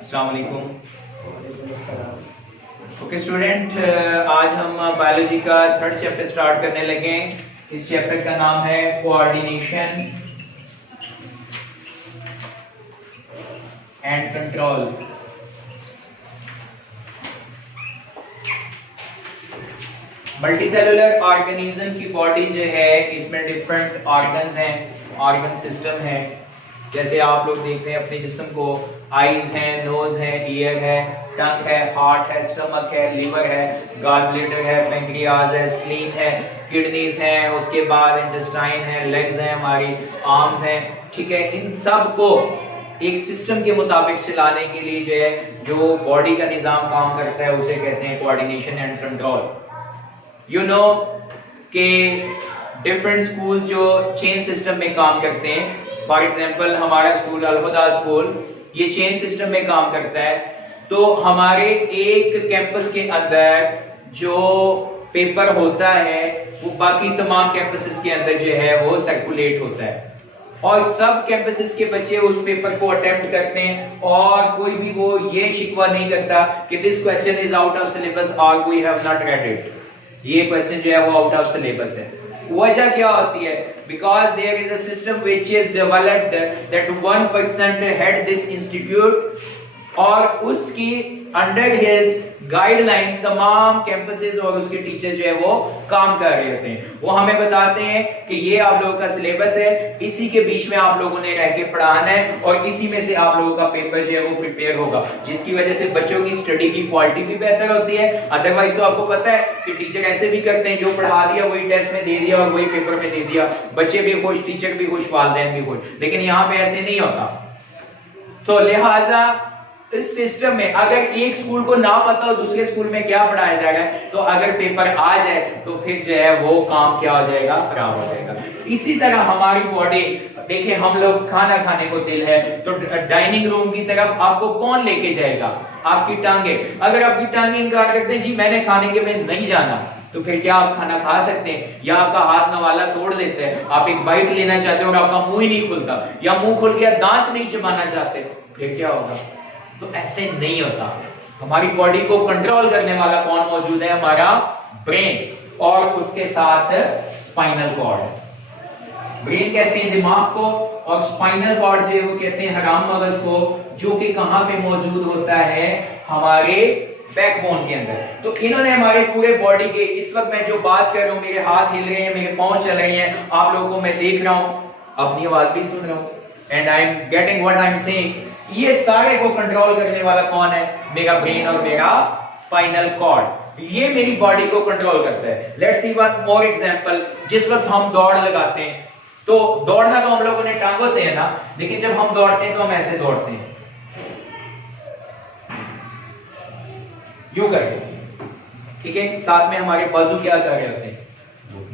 अस्सलाम वालेकुम। Okay student, आज हम बायोलॉजी का थर्ड चैप्टर स्टार्ट करने लगे। इस चैप्टर का नाम है coordination and control. Multicellular organism की बॉडी जो है, इसमें डिफरेंट ऑर्गन्स हैं, ऑर्गन सिस्टम है। जैसे आप लोग देख रहे हैं अपने जिस्म को, आईज हैं, नोज है, ईयर है, टंग है, हार्ट है, स्टमक है, लीवर है, गॉल ब्लैडर है, पैंक्रियाज है, स्प्लीन है, किडनीज हैं, उसके बाद इंटेस्टाइन है, लेग्स हैं, हमारी आर्म्स हैं। ठीक है, इन सब को एक सिस्टम के मुताबिक चलाने के लिए जो है, जो बॉडी का निजाम काम करता है, उसे कहते हैं coordination and control. You know कि डिफरेंट स्कूल जो चेन सिस्टम में काम करते हैं, फॉर एग्जांपल हमारा स्कूल अल-हुदा स्कूल ये चेन सिस्टम में काम करता है। तो हमारे एक कैंपस के अंदर जो पेपर होता है वो बाकी तमाम कैंपसेस के अंदर जो है वो सर्कुलेट होता है, और सब कैंपसेस के बच्चे उस पेपर को अटेम्प्ट करते हैं, और कोई भी वो ये शिकवा नहीं करता कि this question is out of syllabus और we have not read it, ये क्वेश्चन जो है वो आउट ऑफ सिलेबस है। वजह क्या होती है? Because there is a system which is developed that one person head this institute, और उसकी अंडर हिज गाइडलाइन तमाम कैंपसेस और उसके टीचर जो है वो काम कर रहे होते हैं। वो हमें बताते हैं कि ये आप लोगों का सिलेबस है, इसी के बीच में आप लोगों ने रह के पढ़ाना है, और इसी में से आप लोगों का पेपर जो है वो प्रिपेयर होगा, जिसकी वजह से बच्चों की स्टडी की क्वालिटी भी बेहतर होती है। अदरवाइज तो आपको पता है कि टीचर ऐसे भी करते हैं, जो पढ़ा दिया वही टेस्ट में दे दिया और वही पेपर में दे दिया, बच्चे भी खुश, टीचर भी खुश, वालिदैन भी खुश। लेकिन यहाँ पे ऐसे नहीं होता। तो लिहाजा इस सिस्टम में अगर एक स्कूल को ना पता हो दूसरे स्कूल में क्या पढ़ाया जा रहा है, तो अगर पेपर आ जाए तो फिर जो है वो काम क्या हो जाएगा, खराब हो जाएगा। इसी तरह हमारी बॉडी, देखिए हम लोग खाना खाने को दिल है तो डाइनिंग रूम की तरफ आपको कौन लेके जाएगा? आपकी टांगे। अगर आपकी टांगे इनकार करते हैं जी मैंने खाने के में नहीं जाना, तो फिर क्या आप खाना खा सकते हैं? या आपका हाथ नवाला तोड़ देते हैं, आप एक बाइट लेना चाहते हो और आपका मुंह ही नहीं खुलता, या मुंह खुल गया दांत नहीं चबाना चाहते, फिर क्या होगा? तो ऐसे नहीं होता। हमारी बॉडी को कंट्रोल करने वाला कौन मौजूद है? हमारा ब्रेन, और उसके साथ स्पाइनल कॉर्ड। ब्रेन कहते हैं दिमाग को, और स्पाइनल कॉर्ड जो है वो कहते हैं हराम मगज को, जो कि कहां पे मौजूद होता है? हमारे बैकबोन के अंदर। तो इन्होंने हमारे पूरे बॉडी के, इस वक्त मैं जो बात कर रहा हूं, मेरे हाथ हिल रहे हैं, मेरे पांव चल रहे हैं, आप लोगों को मैं देख रहा हूं, अपनी आवाज भी सुन रहा हूं, and I am getting what I am saying. ये सारे को कंट्रोल करने वाला कौन है? मेरा ब्रेन और मेरा स्पाइनल कॉर्ड। ये मेरी बॉडी को कंट्रोल करता है। Let's see one more example. जिस वक्त हम दौड़ लगाते हैं, तो दौड़ना तो हम लोगों ने टांगों से है ना, लेकिन जब हम दौड़ते हैं तो हम ऐसे दौड़ते हैं, यूं करके, ठीक है। साथ में हमारे बाजू क्या कर रहे होते हैं?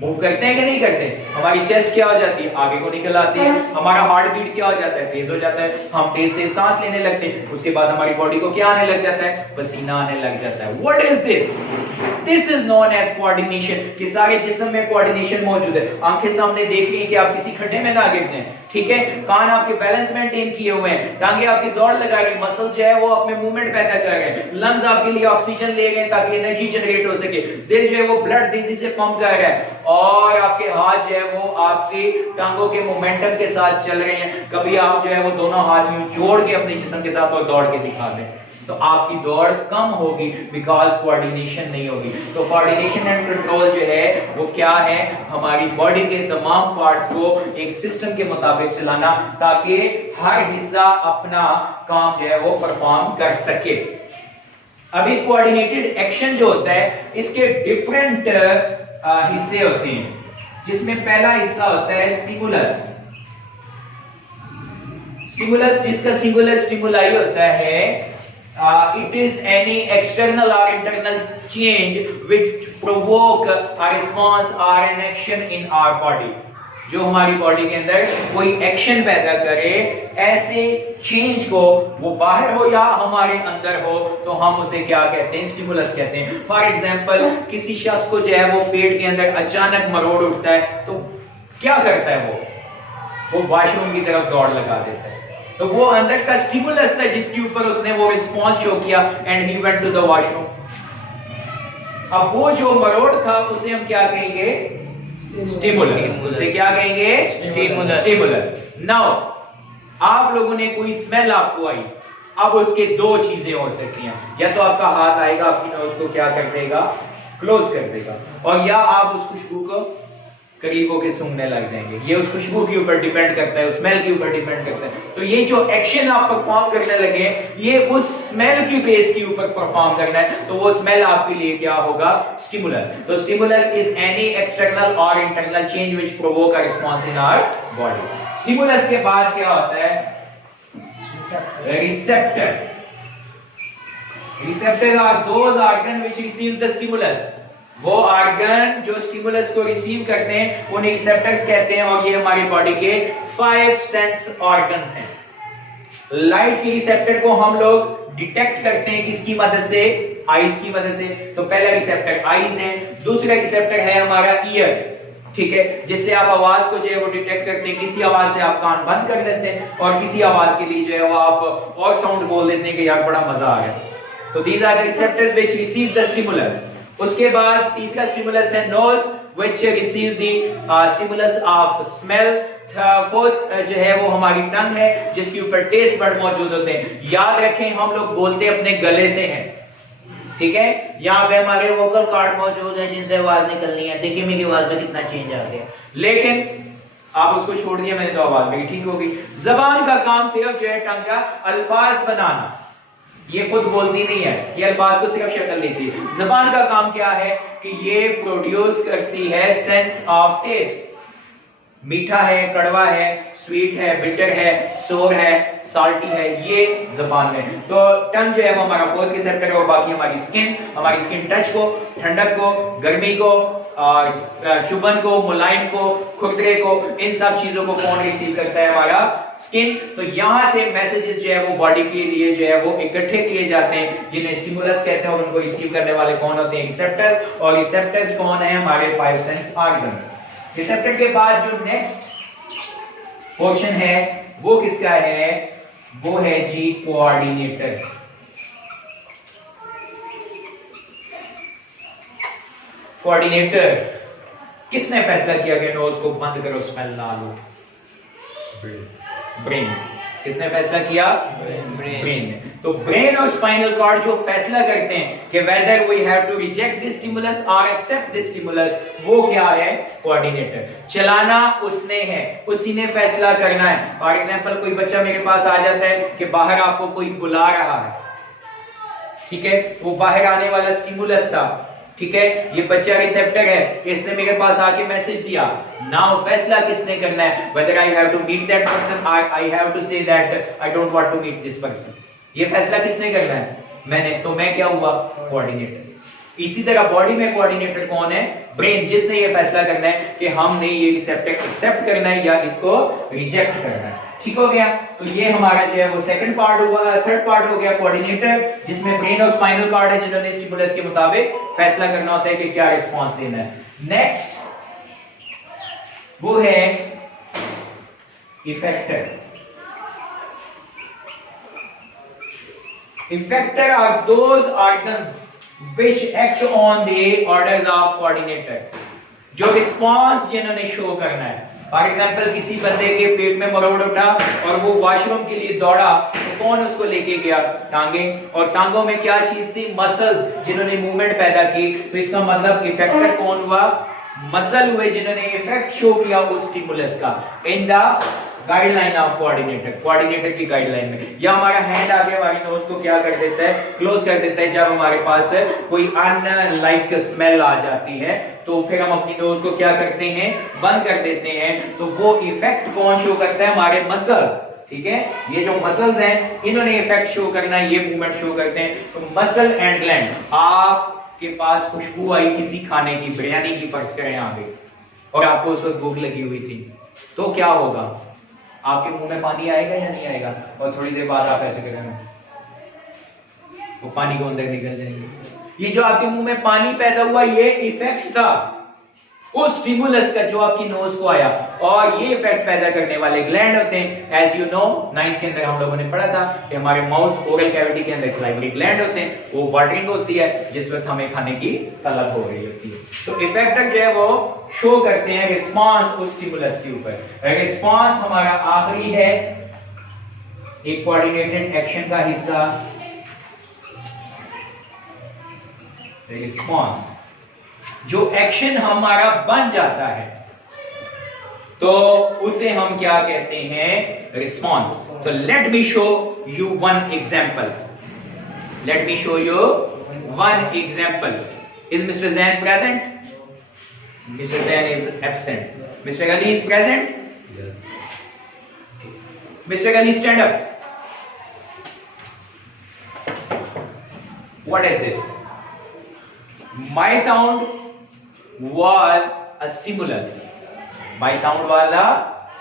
मूव करते हैं कि नहीं करते? हमारी चेस्ट क्या हो जाती है? आगे को निकल आती है। हमारा हार्ट बीट क्या हो जाता है? तेज हो जाता है। हम तेज तेज सांस लेने लगते हैं। उसके बाद हमारी बॉडी को क्या आने लग जाता है? पसीना आने लग जाता है। What is this? This is known as coordination. कि सारे जिस्म में कोऑर्डिनेशन मौजूद है। आंखें सामने देख रही है कि आप किसी खड्डे में ना गिर जाएं, ठीक है। कान आपके बैलेंस मेंटेन किए हुए हैं, टांगे आपकी दौड़ लगा रही, मसल जो है वो अपने मूवमेंट पैदा कर रहे हैं, लंग्स आपके लिए ऑक्सीजन ले रहे हैं ताकि एनर्जी जनरेट हो सके, दिल जो है वो ब्लड तेजी से पंप कर रहा है, और आपके हाथ जो है वो आपकी टांगों के मोमेंटम के साथ चल रहे हैं। कभी आप जो है वो दोनों हाथ यूं जोड़ के अपने जिस्म के साथ और दौड़ के दिखा दें, तो आपकी दौड़ कम होगी, बिकॉज कोऑर्डिनेशन नहीं होगी। तो कोऑर्डिनेशन एंड कंट्रोल जो है वो क्या है? हमारी बॉडी के तमाम पार्ट्स को एक सिस्टम के मुताबिक चलाना, ताकि हर हिस्सा अपना काम जो है वो परफॉर्म कर सके। अभी कोऑर्डिनेटेड एक्शन जो होता है, इसके डिफरेंट हिस्से होते हैं, जिसमें पहला हिस्सा होता है स्टिमुलस। स्टिमुलस जिसका सिंगुलर स्टिमुलाई होता है, it is any external or internal change which provoke a response or an action in our body। जो हमारी बॉडी के अंदर कोई एक्शन पैदा करे, ऐसे चेंज को, वो बाहर हो या हमारे अंदर हो, तो हम उसे क्या कहते हैं? स्टिमुलस कहते हैं। फॉर एग्जांपल, किसी शख्स को जो है वो पेट के अंदर अचानक मरोड़ उठता है, तो क्या करता है? वो वॉशरूम की तरफ दौड़ लगा देता है। तो वो अंदर का स्टिमुलस था जिसके ऊपर उसने वो रिस्पॉन्स शो किया and he went to the washroom. अब वो जो मरोड़ था उसे हम क्या कहेंगे? स्टिमुलस। उसे क्या कहेंगे? स्टिमुलस। नाउ आप लोगों ने कोई स्मेल आपको आई, अब उसके दो चीजें हो सकती हैं, या तो आपका हाथ आएगा आपकी नोज को क्या कर देगा? क्लोज कर देगा, और या आप उस खुशबू को करीब होकर सूंघने लग जाएंगे। ये उस खुशबू के ऊपर डिपेंड करता है, उस स्मेल के ऊपर डिपेंड करता है। तो ये जो एक्शन आप परफॉर्म करने लगे ये उस स्मेल की बेस के ऊपर परफॉर्म करना है, तो वो स्मेल आपके लिए क्या होगा? स्टिमुलस। तो स्टिमुलस इज एनी एक्सटर्नल और internal change which provoke a response in our body. Stimulus के बाद क्या होता है? Receptor. Receptor are those organ which receives the stimulus. वो ऑर्गन जो स्टिमुलस को रिसीव करते हैं उन्हें रिसेप्टर्स कहते हैं, और ये हमारी बॉडी के 5 सेंस ऑर्गन्स हैं। लाइट के रिसेप्टर को हम लोग डिटेक्ट करते हैं किसकी मदद से? आईज की मदद से। तो पहला रिसेप्टर आईज है, दूसरा रिसेप्टर है हमारा ईयर, ठीक है, जिससे आप आवाज को जो है वो डिटेक्ट करते हैं। किसी आवाज से आप कान बंद कर देते हैं और किसी आवाज के लिए जो है वो आप और साउंड बोल देते हैं कि यार बड़ा मजा आ गया। तो these are the receptors which receive the stimulus. उसके बाद तीसरा स्टिमुलस है nose which receive the stimulus of smell. Fourth जो है वो हमारी टंग है जिसके ऊपर टेस्ट बड मौजूद होते हैं। याद रखें हम लोग बोलते अपने गले से हैं, ठीक है, यहाँ पे हमारे वोकल कार्ड मौजूद है जिनसे आवाज निकलनी है। देखिए मेरी आवाज में कितना चेंज आ गया, लेकिन आप उसको छोड़ दिया मैंने तो आवाज मेरी ठीक हो गई। जबान का काम सिर्फ जो है टंग का अल्फाज बनाना, ये खुद बोलती नहीं है, ये अल्फाज को सिर्फ शक्ल देती है। जबान का काम क्या है कि ये प्रोड्यूस करती है सेंस ऑफ टेस्ट। मीठा है, कड़वा है, स्वीट है, बिटर है, सोर है, साल्टी है, ये जबान में। तो टंग जो है वो हमारा फोर्थ रिसेप्टर है, और बाकी हमारी स्किन टच को, ठंडक को, गर्मी को, चुभन को, मुलायम को, खुरदरे को, इन सब चीजों को कौन रिसीव करता है? हमारा स्किन। तो यहां से मैसेजेस जो है वो बॉडी के लिए जो है वो इकट्ठे किए जाते हैं जिन्हें स्टिमुलस कहते हैं, और उनको रिसीव करने वाले कौन होते हैं? रिसेप्टर। और रिसेप्टर्स कौन है? हमारे 5 सेंस ऑर्गन्स। रिसेप्टर के बाद जो नेक्स्ट पोर्शन है वो किसका है? वो है जी कोऑर्डिनेटर। कोऑर्डिनेटर किसने फैसला किया कि नोज को बंद करो, स्मेल ना लो? ब्रेन। किसने फैसला किया? ब्रेन ने। तो ब्रेन और स्पाइनल कॉर्ड जो फैसला करते हैं कि whether we have to reject this stimulus और एक्सेप्ट दिस स्टिमुलस, वो क्या है? कोऑर्डिनेटर। चलाना उसने है, उसी ने फैसला करना है। फॉर एग्जांपल कोई बच्चा मेरे पास आ जाता है कि बाहर आपको कोई बुला रहा है, ठीक है, वो बाहर आने वाला स्टिमुलस था, ठीक है, ये बच्चा रिसेप्टर है, इसने मेरे पास आके मैसेज दिया। नाउ फैसला किसने करना है? whether I have to meet that person, I have to say that I don't want to meet this person। ये फैसला किसने करना है? मैंने। तो मैं क्या हुआ? कोऑर्डिनेटर। इसी तरह बॉडी में कोऑर्डिनेटर कौन है? ब्रेन, जिसने ये फैसला करना है कि हमने ये रिसेप्टर एक्सेप्ट करना है या इसको रिजेक्ट करना है। ठीक हो गया। तो ये हमारा जो है वो सेकंड पार्ट हुआ। थर्ड पार्ट हो गया कोऑर्डिनेटर, जिसमें ब्रेन और स्पाइनल कॉर्ड है जिन्होंने स्टिमुलस के मुताबिक फैसला करना होता है कि क्या रिस्पांस देना है। नेक्स्ट वो है effector. Effector are those organs which act on the orders of coordinator। जो रिस्पांस जिन्होंने शो करना है। फॉर एग्जाम्पल किसी बंदे के पेट में मरोड़ उठा और वो वॉशरूम के लिए दौड़ा, तो कौन उसको लेके गया? टांगे। और टांगों में क्या चीज थी? मसल्स, जिन्होंने मूवमेंट पैदा की। तो इसका मतलब इफेक्टर कौन हुआ? मसल हुए जिन्होंने इफेक्ट शो किया उस स्टिमुलस का in the guideline of coordinator, coordinator की गाइडलाइन में। या हमारा हैंड आगे हमारी नोज को क्या कर देता है? क्लोज कर देता है जब हमारे पास कोई अनलाइक स्मेल आ जाती है, तो फिर हम अपनी नोज को क्या करते हैं? बंद कर देते हैं। तो वो इफेक्ट कौन शो करता है? हमारे मसल। ठीक है, ये जो मसल्स हैं इन्होंने इफेक्ट शो करना है, ये मूवमेंट शो करते हैं। तो मसल एंड ग्लैंड। आपके पास खुशबू आई किसी खाने की, बिरयानी की फर्ज करें आ गई, और आपको उस वक्त भूख लगी हुई थी, तो क्या होगा? आपके मुंह में पानी आएगा या नहीं आएगा? और थोड़ी देर बाद आप ऐसे करेंगे, वो पानी को अंदर निकल जाएंगे। ये जो आपके मुंह में पानी पैदा हुआ, ये इफेक्ट था। उस स्टिमुलस का जो आपकी नोज को आया, और ये इफेक्ट पैदा करने वाले ग्लैंड होते हैं। एज यू नो 9th के अंदर हम लोगों ने पढ़ा था कि हमारे माउथ ओरल कैविटी के अंदर सलाइवरी ग्लैंड होते हैं, वो वाटरिंग होती है जिस वक्त हमें खाने की तलब हो रही होती है। तो इफेक्टर जो है वो शो करते हैं रिस्पांस उस स्टिमुलस के ऊपर। रिस्पांस हमारा आखिरी है एक कोऑर्डिनेटेड एक्शन का हिस्सा, रिस्पांस। जो एक्शन हमारा बन जाता है तो उसे हम क्या कहते हैं, रिस्पांस। तो let me show you one example, let me show you one example. Is mister Jain present? Mister Jain is absent. Mister Ali is present? Mister Ali stand up. What is this? My sound was a stimulus. My sound was a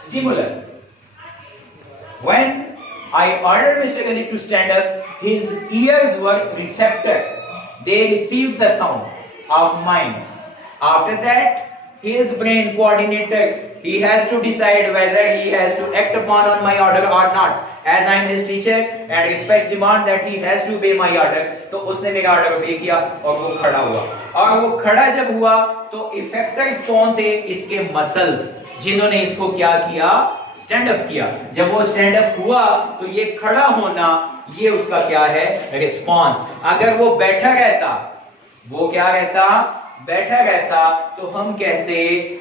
stimulus. When I ordered Mr. Khalid to stand up, his ears were receptor. They received the sound of mine. After that, his brain coordinator, he has to decide whether he has to act upon on my order or not. As I am his teacher and respect demand that he has to obey my order. तो उसने मेरा order ओबे किया और वो खड़ा हुआ, और वो खड़ा जब हुआ तो इफेक्टर्स कौन थे, इसके मसल्स, जिन्होंने इसको क्या किया, स्टैंड अप किया। जब वो स्टैंड अप हुआ तो ये खड़ा होना, ये उसका क्या है, रिस्पांस। अगर वो बैठा रहता, वो क्या रहता, बैठा रहता, तो हम कहते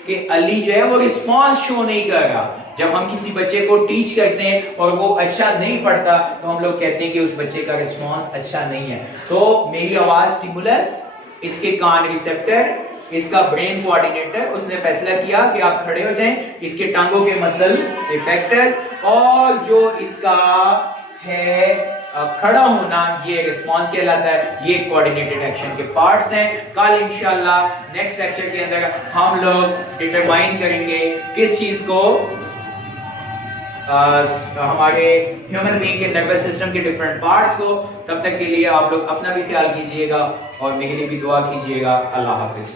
कि अली जो है वो रिस्पांस शो नहीं कर रहा। जब हम किसी बच्चे को टीच करते हैं और वो अच्छा नहीं पढ़ता तो हम लोग कहते हैं कि उस बच्चे का रिस्पांस अच्छा नहीं है। तो मेरी आवाज स्टिमुलस, इसके कान रिसेप्टर, इसका ब्रेन कोऑर्डिनेटर, उसने फैसला किया कि आप खड़े हो जाएं, इसके टांगों के मसल इफेक्टर, और जो इसका है खड़ा होना, ये रिस्पांस कहलाता है। ये कोऑर्डिनेटेड एक्शन के पार्ट्स हैं। कल इंशाल्लाह नेक्स्ट लेक्चर के अंदर हम लोग डिटरमाइन करेंगे किस चीज को, हमारे ह्यूमन बीइंग के नर्वस सिस्टम के डिफरेंट पार्ट्स को। तब तक के लिए आप लोग अपना भी ख्याल कीजिएगा और मेरे लिए भी दुआ कीजिएगा। अल्लाह हाफिज।